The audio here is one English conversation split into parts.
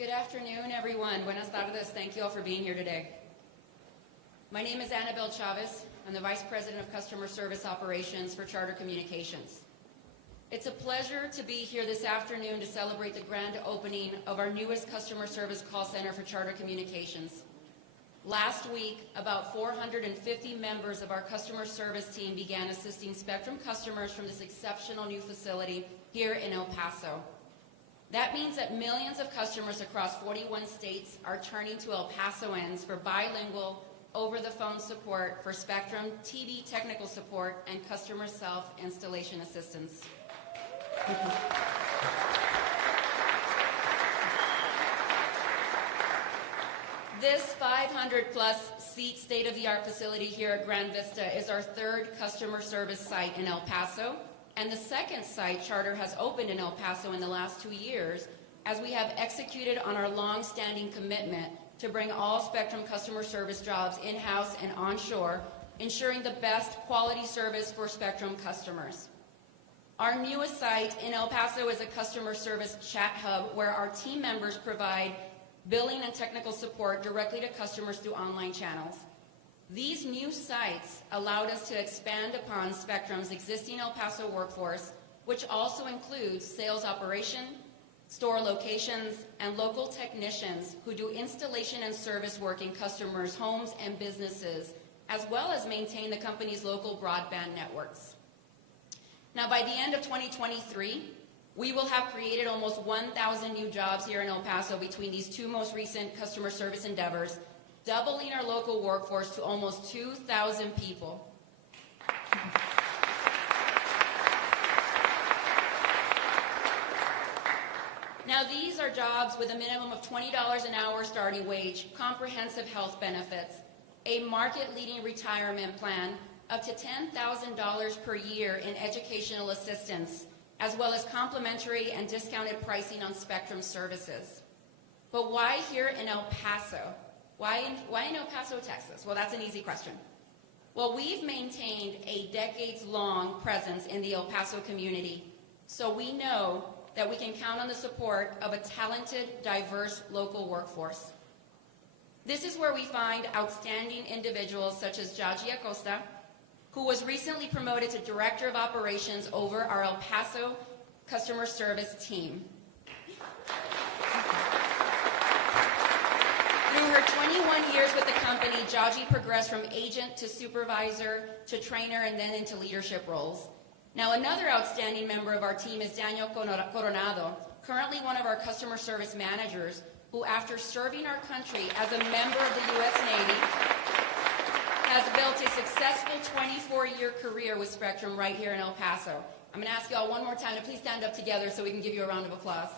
Good afternoon, everyone. Buenas tardes. Thank you all for being here today. My name is Annabelle Chavez. I'm the Vice President of Customer Service Operations for Charter Communications. It's a pleasure to be here this afternoon to celebrate the grand opening of our newest customer service call center for Charter Communications. Last week, about 450 members of our customer service team began assisting Spectrum customers from this exceptional new facility here in El Paso. That means that millions of customers across 41 states are turning to El Pasoans for bilingual, over-the-phone support for Spectrum TV technical support and customer self-installation assistance. This 500-plus seat state-of-the-art facility here at Grand Vista is our third customer service site in El Paso, and the second site Charter has opened in El Paso in the last 2 years, as we have executed on our long-standing commitment to bring all Spectrum customer service jobs in-house and onshore, ensuring the best quality service for Spectrum customers. Our newest site in El Paso is a customer service chat hub where our team members provide billing and technical support directly to customers through online channels. These new sites allowed us to expand upon Spectrum's existing El Paso workforce, which also includes sales operation, store locations, and local technicians who do installation and service work in customers' homes and businesses, as well as maintain the company's local broadband networks. Now, by the end of 2023, we will have created almost 1,000 new jobs here in El Paso between these two most recent customer service endeavors, doubling our local workforce to almost 2,000 people. Now, these are jobs with a minimum of $20 an hour starting wage, comprehensive health benefits, a market-leading retirement plan, up to $10,000 per year in educational assistance, as well as complimentary and discounted pricing on Spectrum services. But why here in El Paso? Why in El Paso, Texas? Well, that's an easy question. Well, we've maintained a decades-long presence in the El Paso community, so we know that we can count on the support of a talented, diverse local workforce. This is where we find outstanding individuals such as Jaji Acosta, who was recently promoted to Director of Operations over our El Paso customer service team. Through her 21 years with the company, Jaji progressed from agent to supervisor to trainer and then into leadership roles. Now, another outstanding member of our team is Daniel Coronado, currently one of our customer service managers, who after serving our country as a member of the U.S. Navy, has built a successful 24-year career with Spectrum right here in El Paso. I'm going to ask you all one more time to please stand up together so we can give you a round of applause.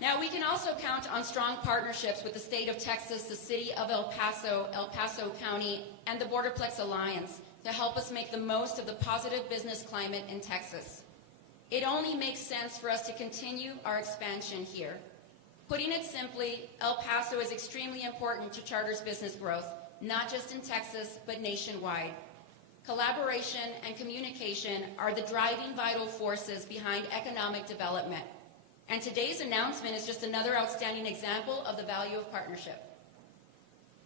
Now, we can also count on strong partnerships with the state of Texas, the city of El Paso County, and the Borderplex Alliance to help us make the most of the positive business climate in Texas. It only makes sense for us to continue our expansion here. Putting it simply, El Paso is extremely important to Charter's business growth, not just in Texas, but nationwide. Collaboration and communication are the driving vital forces behind economic development. And today's announcement is just another outstanding example of the value of partnership.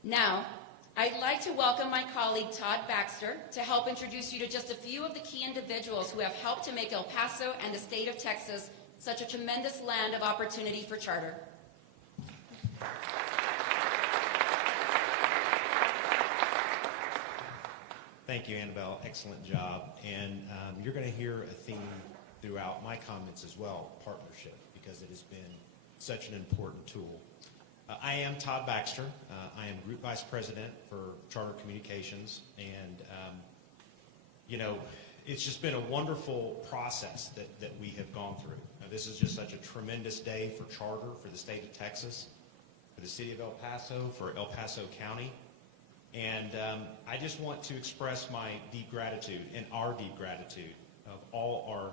Now, I'd like to welcome my colleague Todd Baxter to help introduce you to just a few of the key individuals who have helped to make El Paso and the state of Texas such a tremendous land of opportunity for Charter. Thank you, Annabelle. Excellent job. And you're going to hear a theme throughout my comments as well, partnership, because it has been such an important tool. I am Todd Baxter. I am Group Vice President for Charter Communications, and it's just been a wonderful process that we have gone through. This is just such a tremendous day for Charter, for the state of Texas, for the city of El Paso, for El Paso County, and I just want to express my deep gratitude and our deep gratitude of all our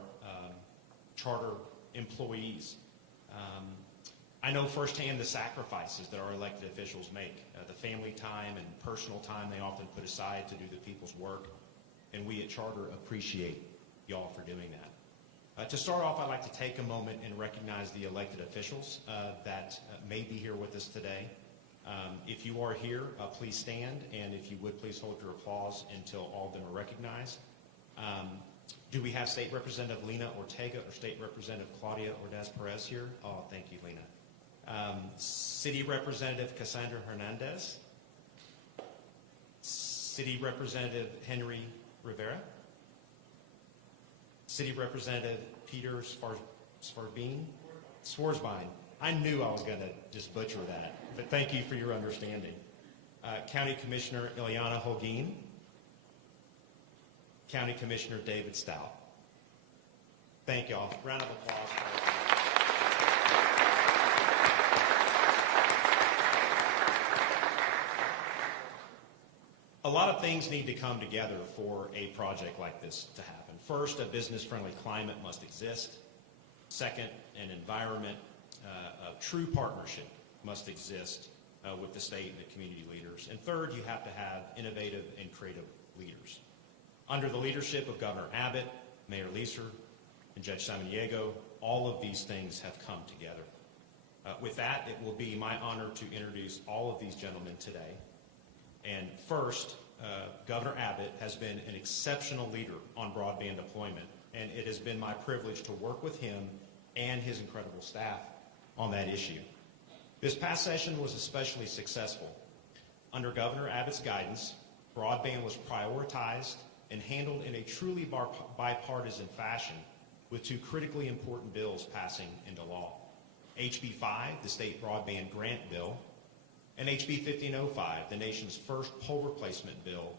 Charter employees. I know firsthand the sacrifices that our elected officials make, the family time and personal time they often put aside to do the people's work. and we at Charter appreciate y'all for doing that. To start off, I'd like to take a moment and recognize the elected officials that may be here with us today. If you are here, please stand, and if you would, please hold your applause until all of them are recognized. Do we have State Representative Lena Ortega or State Representative Claudia Ordaz Perez here? Oh, thank you, Lena. City Representative Cassandra Hernandez. City Representative Henry Rivera. City Representative Peter Swarzbein. I knew I was going to just butcher that, but thank you for your understanding. County Commissioner Ileana Holguin. County Commissioner David Stout. Thank y'all. Round of applause. A lot of things need to come together for a project like this to happen. First, a business-friendly climate must exist. Second, an environment of true partnership must exist with the state and the community leaders. And third, you have to have innovative and creative leaders. Under the leadership of Governor Abbott, Mayor Leeser, and Judge Samaniego, all of these things have come together. With that, it will be my honor to introduce all of these gentlemen today. And first, Governor Abbott has been an exceptional leader on broadband deployment, and it has been my privilege to work with him and his incredible staff on that issue. This past session was especially successful. Under Governor Abbott's guidance, broadband was prioritized and handled in a truly bipartisan fashion, with two critically important bills passing into law. HB 5, the State Broadband Grant Bill, and HB 1505, the nation's first pole replacement bill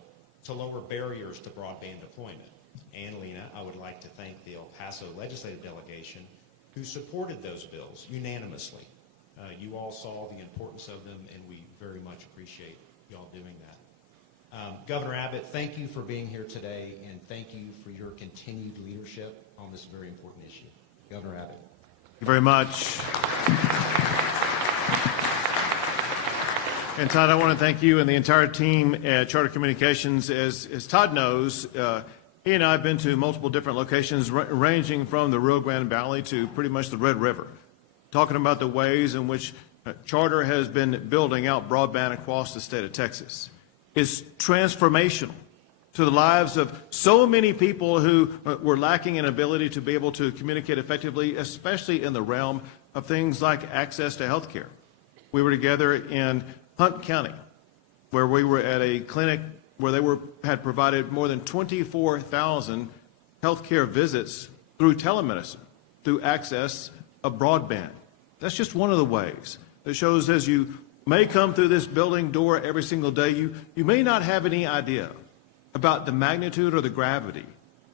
to lower barriers to broadband deployment. And Lena, I would like to thank the El Paso legislative delegation who supported those bills unanimously. You all saw the importance of them, and we very much appreciate y'all doing that. Governor Abbott, thank you for being here today, and thank you for your continued leadership on this very important issue. Governor Abbott. Thank you very much. And Todd, I want to thank you and the entire team at Charter Communications. As Todd knows, he and I have been to multiple different locations ranging from the Rio Grande Valley to pretty much the Red River, talking about the ways in which Charter has been building out broadband across the state of Texas. It's transformational to the lives of so many people who were lacking an ability to be able to communicate effectively, especially in the realm of things like access to health care. We were together in Hunt County, where we were at a clinic where they had provided more than 24,000 health care visits through telemedicine, through access of broadband. That's just one of the ways. It shows as you may come through this building door every single day, you may not have any idea about the magnitude or the gravity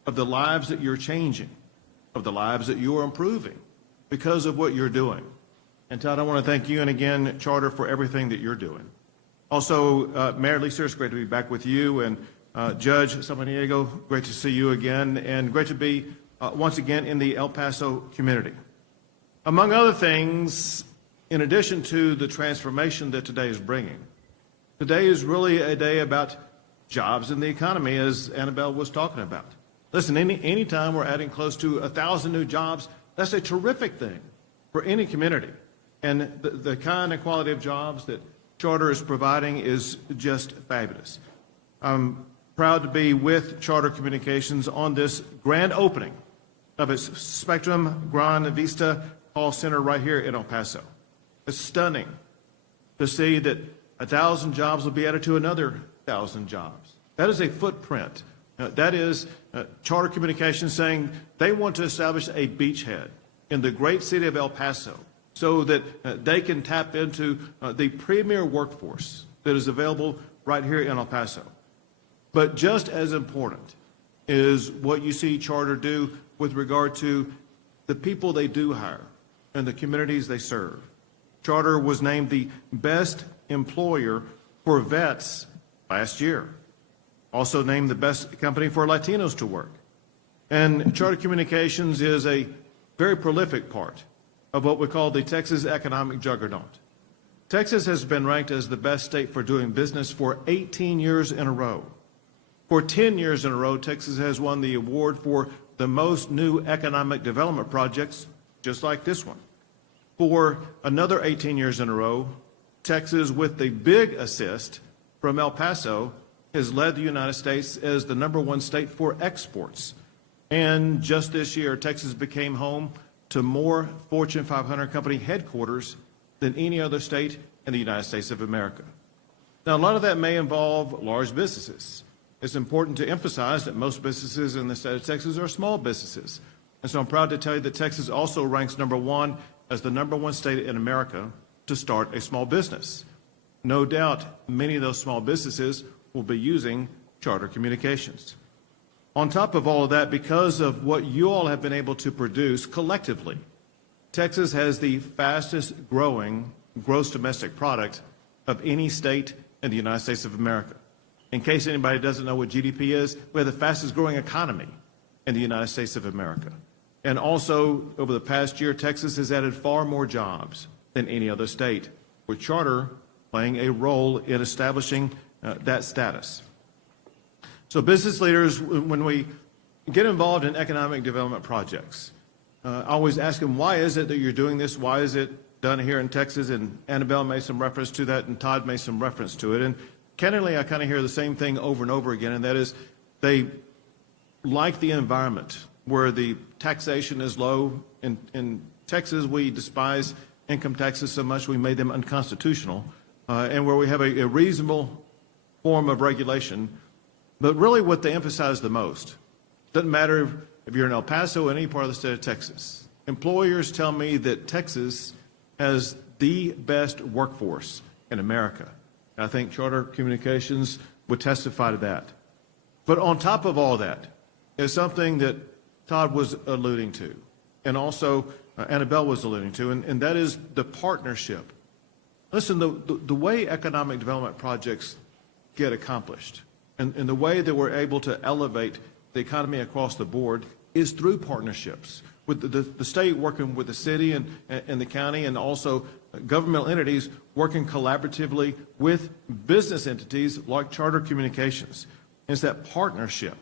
of the lives that you're changing, of the lives that you're improving because of what you're doing. And Todd, I want to thank you and again, Charter, for everything that you're doing. Also, Mayor Leeser, it's great to be back with you, and Judge Samaniego, great to see you again, and great to be once again in the El Paso community. Among other things, in addition to the transformation that today is bringing, today is really a day about jobs in the economy, as Annabelle was talking about. Listen, any time we're adding close to 1,000 new jobs, that's a terrific thing for any community. And the kind and quality of jobs that Charter is providing is just fabulous. I'm proud to be with Charter Communications on this grand opening of its Spectrum Gran Vista Call Center right here in El Paso. It's stunning to see that 1,000 jobs will be added to another 1,000 jobs. That is a footprint. That is Charter Communications saying they want to establish a beachhead in the great city of El Paso so that they can tap into the premier workforce that is available right here in El Paso. But just as important is what you see Charter do with regard to the people they do hire and the communities they serve. Charter was named the best employer for vets last year. Also named the best company for Latinos to work. And Charter Communications is a very prolific part of what we call the Texas economic juggernaut. Texas has been ranked as the best state for doing business for 18 years in a row. For 10 years in a row, Texas has won the award for the most new economic development projects, just like this one. For another 18 years in a row, Texas, with the big assist from El Paso, has led the United States as the #1 state for exports. And just this year, Texas became home to more Fortune 500 company headquarters than any other state in the United States of America. Now, a lot of that may involve large businesses. It's important to emphasize that most businesses in the state of Texas are small businesses. And so I'm proud to tell you that Texas also ranks #1 as the #1 state in America to start a small business. No doubt many of those small businesses will be using Charter Communications. On top of all of that, because of what you all have been able to produce collectively, Texas has the fastest growing gross domestic product of any state in the United States of America. In case anybody doesn't know what GDP is, we have the fastest growing economy in the United States of America. And also, over the past year, Texas has added far more jobs than any other state, with Charter playing a role in establishing that status. So business leaders, when we get involved in economic development projects, I always ask them, why is it that you're doing this? Why is it done here in Texas? And Annabelle made some reference to that, and Todd made some reference to it. And candidly, I kind of hear the same thing over and over again, and that is they like the environment where the taxation is low. In Texas, we despise income taxes so much we made them unconstitutional, and where we have a reasonable form of regulation. But really what they emphasize the most, doesn't matter if you're in El Paso or any part of the state of Texas, employers tell me that Texas has the best workforce in America. I think Charter Communications would testify to that. But on top of all that is something that Todd was alluding to, and also Annabelle was alluding to, and that is the partnership. Listen, the way economic development projects get accomplished, and the way that we're able to elevate the economy across the board is through partnerships, with the state working with the city and the county, and also governmental entities working collaboratively with business entities like Charter Communications. It's that partnership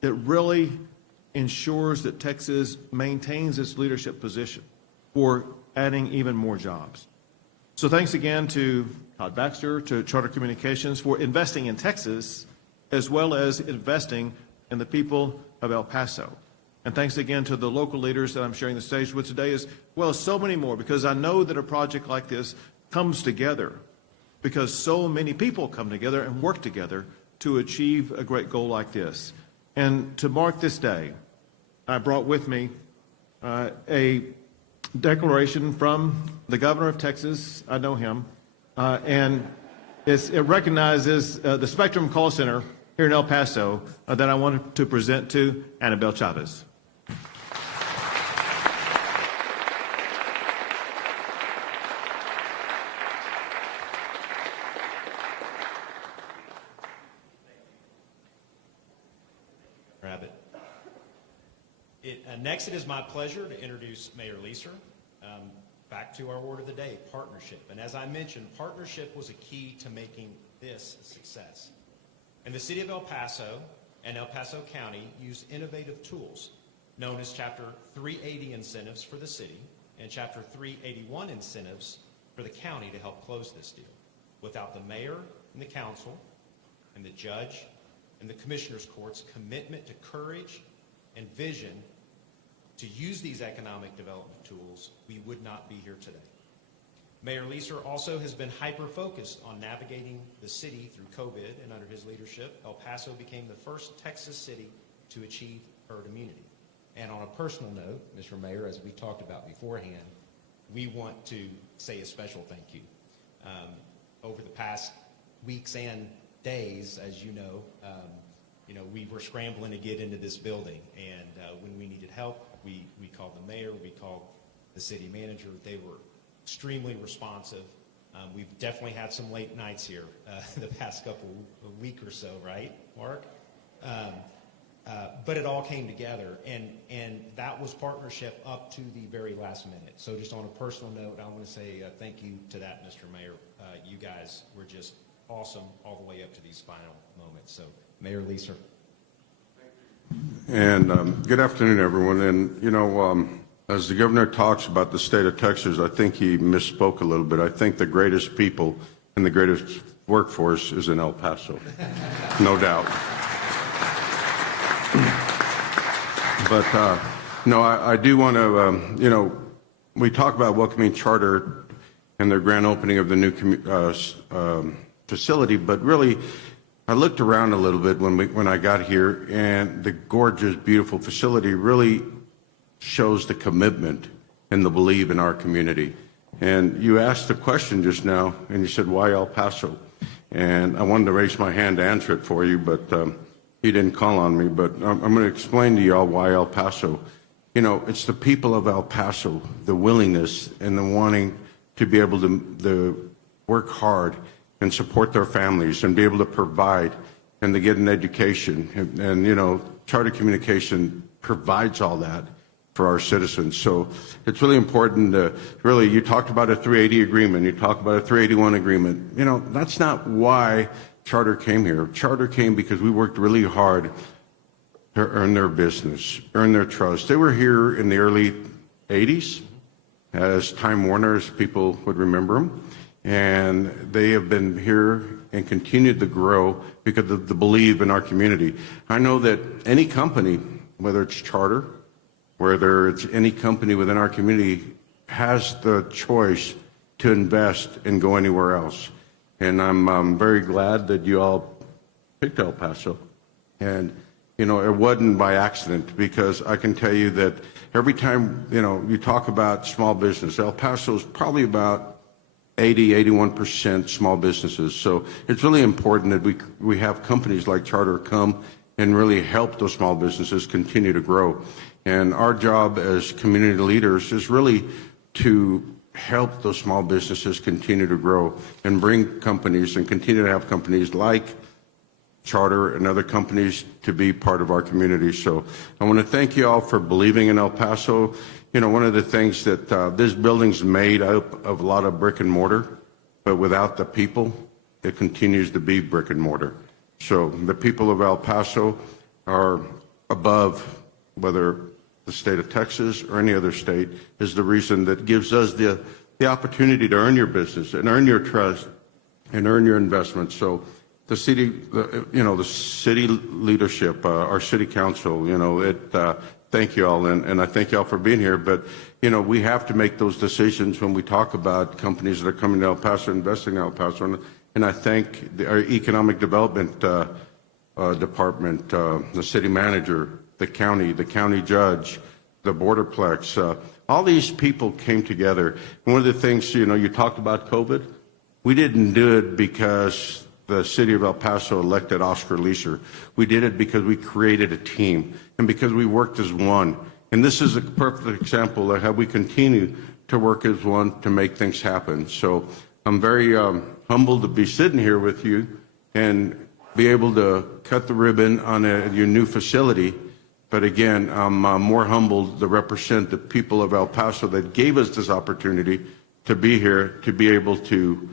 that really ensures that Texas maintains its leadership position for adding even more jobs. So thanks again to Todd Baxter, to Charter Communications for investing in Texas, as well as investing in the people of El Paso. And thanks again to the local leaders that I'm sharing the stage with today, as well as so many more, because I know that a project like this comes together because so many people come together and work together to achieve a great goal like this. And to mark this day, I brought with me a declaration from the governor of Texas. I know him. And it recognizes the Spectrum Call Center here in El Paso that I wanted to present to Annabelle Chavez. Abbott. Next, it is my pleasure to introduce Mayor Leeser. Back to our word of the day, partnership. And as I mentioned, partnership was a key to making this a success. And the city of El Paso and El Paso County used innovative tools known as Chapter 380 incentives for the city and Chapter 381 incentives for the county to help close this deal. Without the mayor and the council and the judge and the commissioners' court's commitment to courage and vision to use these economic development tools, we would not be here today. Mayor Leeser also has been hyper-focused on navigating the city through COVID, and under his leadership, El Paso became the first Texas city to achieve herd immunity. And on a personal note, Mr. Mayor, as we talked about beforehand, we want to say a special thank you. Over the past weeks and days, as you know, we were scrambling to get into this building, and when we needed help, we called the mayor, we called the city manager. They were extremely responsive. We've definitely had some late nights here the past a week or so, right, Mark? But it all came together, and that was partnership up to the very last minute. So just on a personal note, I want to say thank you to that, Mr. Mayor. You guys were just awesome all the way up to these final moments. So Mayor Leeser. And good afternoon, everyone. And, you know, as the governor talks about the state of Texas, I think he misspoke a little bit. I think the greatest people and the greatest workforce is in El Paso, no doubt. But, no, I do want to, you know, we talk about welcoming charter and their grand opening of the new facility, but really, I looked around a little bit when I got here, and the gorgeous, beautiful facility really shows the commitment and the belief in our community. And you asked the question just now, and you said, why El Paso? And I wanted to raise my hand to answer it for you, but you didn't call on me. But I'm going to explain to you all why El Paso. You know, it's the people of El Paso, the willingness and the wanting to be able to work hard and support their families and be able to provide and to get an education. And you know, charter communication provides all that for our citizens. So it's really important to really, you talked about a 380 agreement, you talked about a 381 agreement. You know, that's not why charter came here. Charter came because we worked really hard to earn their business, earn their trust. They were here in the early 80s as Time Warner, as people would remember them. And they have been here and continued to grow because of the belief in our community. I know that any company, whether it's charter, whether it's any company within our community, has the choice to invest and go anywhere else. And I'm very glad that you all picked El Paso. And, you know, it wasn't by accident, because I can tell you that every time, you know, you talk about small business, El Paso is probably about 81% small businesses. So it's really important that we have companies like Charter come and really help those small businesses continue to grow. And our job as community leaders is really to help those small businesses continue to grow and bring companies and continue to have companies like Charter and other companies to be part of our community. So I want to thank you all for believing in El Paso. You know, one of the things that this building's made up of a lot of brick and mortar, but without the people, it continues to be brick and mortar. So the people of El Paso are above whether the state of Texas or any other state, is the reason that gives us the opportunity to earn your business and earn your trust and earn your investment. So the city, you know, the city leadership, our city council, you know, thank you all, and I thank you all for being here. But, you know, we have to make those decisions when we talk about companies that are coming to El Paso, investing in El Paso. And I thank our economic development department, the city manager, the county judge, the borderplex. All these people came together. And one of the things, you know, you talked about COVID. We didn't do it because the city of El Paso elected Oscar Leeser. We did it because we created a team and because we worked as one. And this is a perfect example of how we continue to work as one to make things happen. So I'm very humbled to be sitting here with you and be able to cut the ribbon on your new facility. But again, I'm more humbled to represent the people of El Paso that gave us this opportunity to be here, to be able to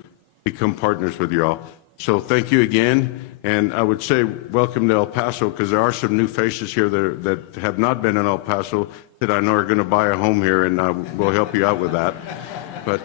become partners with you all. So thank you again, and I would say welcome to El Paso, because there are some new faces here that have not been in El Paso that I know are going to buy a home here, and we'll help you out with that. But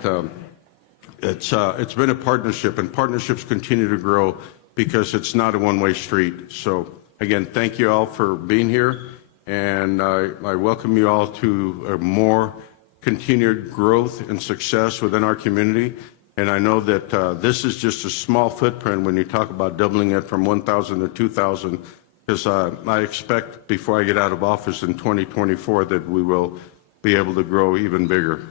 it's been a partnership, and partnerships continue to grow because it's not a one-way street. So again, thank you all for being here, and I welcome you all to a more continued growth and success within our community. And I know that this is just a small footprint when you talk about doubling it from 1,000 to 2,000, because I expect before I get out of office in 2024 that we will be able to grow even bigger.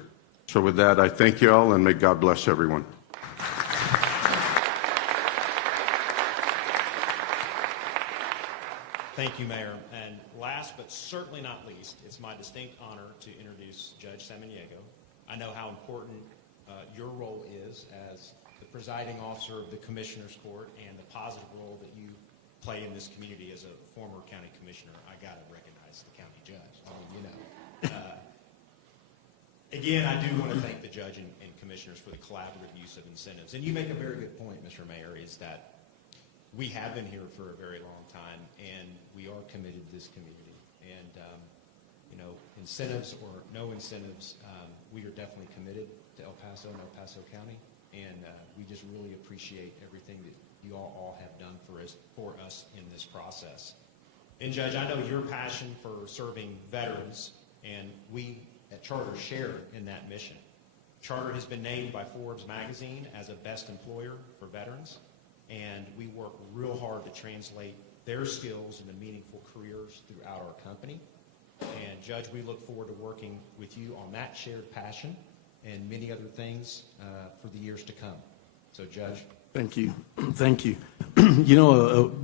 So with that, I thank you all, and may God bless everyone. Thank you, Mayor. And last but certainly not least, it's my distinct honor to introduce Judge Samaniego. I know how important your role is as the presiding officer of the Commissioner's Court and the positive role that you play in this community as a former county commissioner. I got to recognize the county judge. I mean, you know. Again, I do want to thank the judge and commissioners for the collaborative use of incentives. And you make a very good point, Mr. Mayor, is that we have been here for a very long time, and we are committed to this community. And, incentives or no incentives, we are definitely committed to El Paso and El Paso County, and we just really appreciate everything that you all have done for us in this process. And Judge, I know your passion for serving veterans, and we at Charter share in that mission. Charter has been named by Forbes magazine as a best employer for veterans, and we work real hard to translate their skills into meaningful careers throughout our company. And Judge, we look forward to working with you on that shared passion and many other things for the years to come. So Judge. Thank you. Thank you.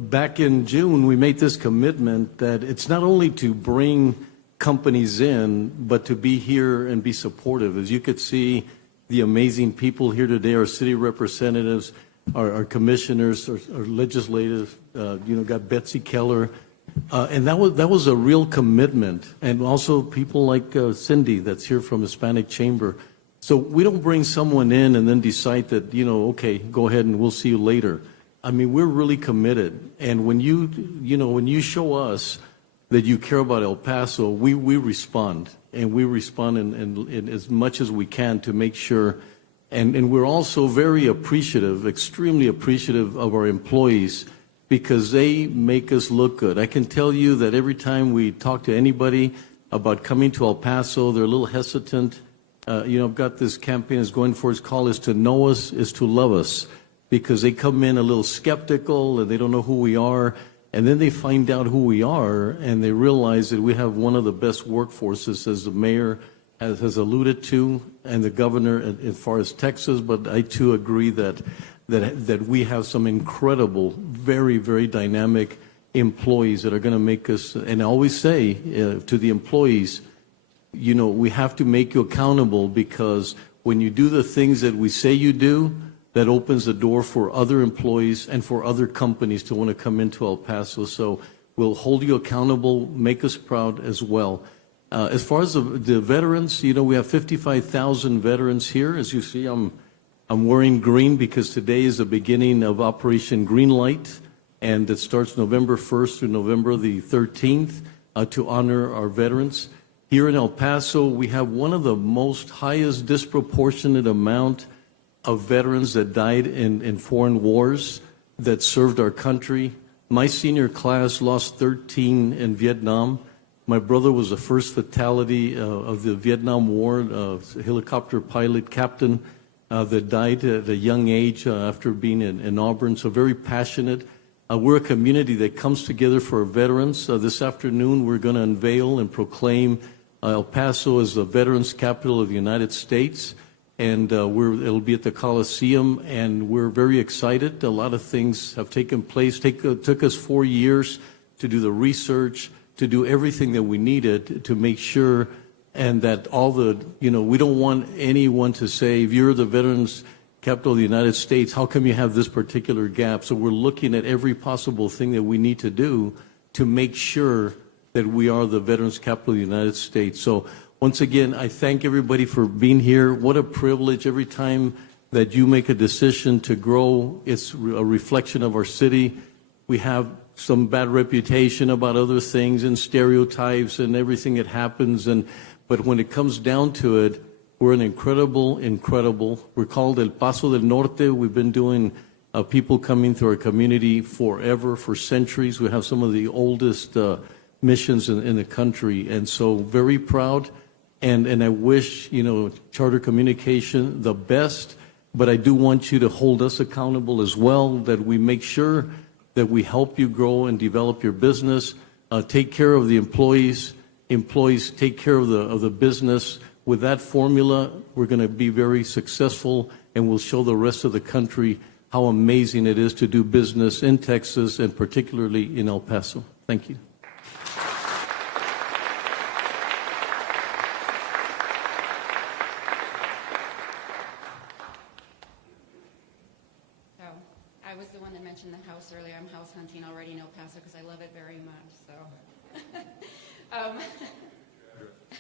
Back in June, we made this commitment that it's not only to bring companies in, but to be here and be supportive. As you could see, the amazing people here today, our city representatives, our commissioners, our legislators, got Betsy Keller. And that was a real commitment. And also people like Cindy that's here from Hispanic Chamber. So we don't bring someone in and then decide that, okay, go ahead and we'll see you later. I mean, we're really committed. And when you show us that you care about El Paso, we respond. And we respond in as much as we can to make sure. And we're also very appreciative, extremely appreciative of our employees because they make us look good. I can tell you that every time we talk to anybody about coming to El Paso, they're a little hesitant. I've got this campaign that's going for its call is to know us, is to love us, because they come in a little skeptical and they don't know who we are. And then they find out who we are and they realize that we have one of the best workforces, as the mayor has alluded to, and the governor as far as Texas. But I too agree that we have some incredible, very, very dynamic employees that are going to make us, and I always say to the employees, we have to make you accountable, because when you do the things that we say you do, that opens the door for other employees and for other companies to want to come into El Paso. So we'll hold you accountable, make us proud as well. As far as the veterans, we have 55,000 veterans here. As you see, I'm wearing green because today is the beginning of Operation Greenlight, and it starts November 1st through November the 13th to honor our veterans. Here in El Paso, we have one of the most highest disproportionate amount of veterans that died in foreign wars that served our country. My senior class lost 13 in Vietnam. My brother was the first fatality of the Vietnam War, a helicopter pilot captain that died at a young age after being in Auburn. So very passionate. We're a community that comes together for our veterans. This afternoon, we're going to unveil and proclaim El Paso as the Veterans Capital of the United States. And it'll be at the Coliseum, and we're very excited. A lot of things have taken place. Took us 4 years to do the research, to do everything that we needed to make sure, and that all we don't want anyone to say, if you're the Veterans Capital of the United States, how come you have this particular gap? So we're looking at every possible thing that we need to do to make sure that we are the Veterans Capital of the United States. So once again, I thank everybody for being here. What a privilege. Every time that you make a decision to grow, it's a reflection of our city. We have some bad reputation about other things and stereotypes and everything that happens. But when it comes down to it, we're an incredible. We're called El Paso del Norte. We've been doing people coming through our community forever, for centuries. We have some of the oldest missions in the country. And so very proud. And I wish, Charter Communication the best, but I do want you to hold us accountable as well, that we make sure that we help you grow and develop your business, take care of the employees take care of the business. With that formula, we're going to be very successful, and we'll show the rest of the country how amazing it is to do business in Texas, and particularly in El Paso. Thank you. I was the one that mentioned the house earlier. I'm house hunting already in El Paso because I love it very much. So,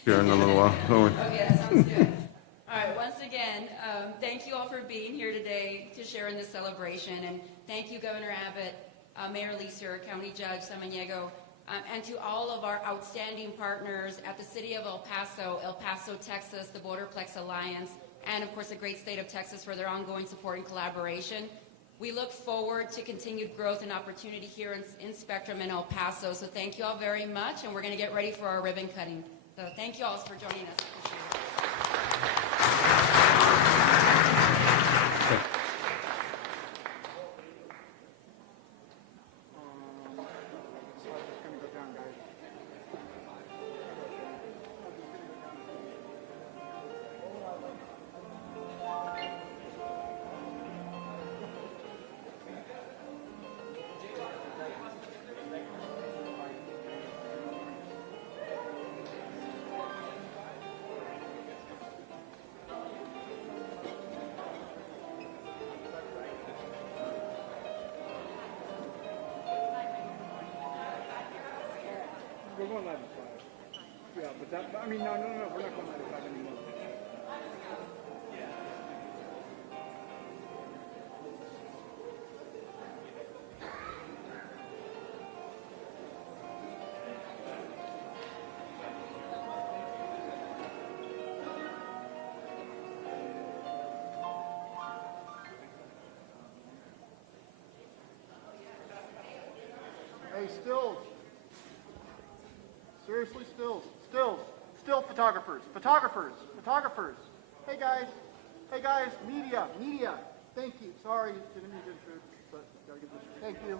Here in a little while. Okay, that sounds good. All right. Once again, thank you all for being here today to share in this celebration, and thank you, Governor Abbott, Mayor Leaser, County Judge Samaniego, and to all of our outstanding partners at the City of El Paso, Texas, the Borderplex Alliance, and of course the great state of Texas for their ongoing support and collaboration. We look forward to continued growth and opportunity here in Spectrum in El Paso. So thank you all very much, and we're going to get ready for our ribbon cutting. So thank you all for joining us. We're going live at 5. Yeah, but that, I mean, no, we're not going live at 5 anymore. Hey, Stills. Seriously, Stills, photographers. Hey guys, media. Thank you. Sorry, didn't mean to intrude, but gotta give this. Thank you.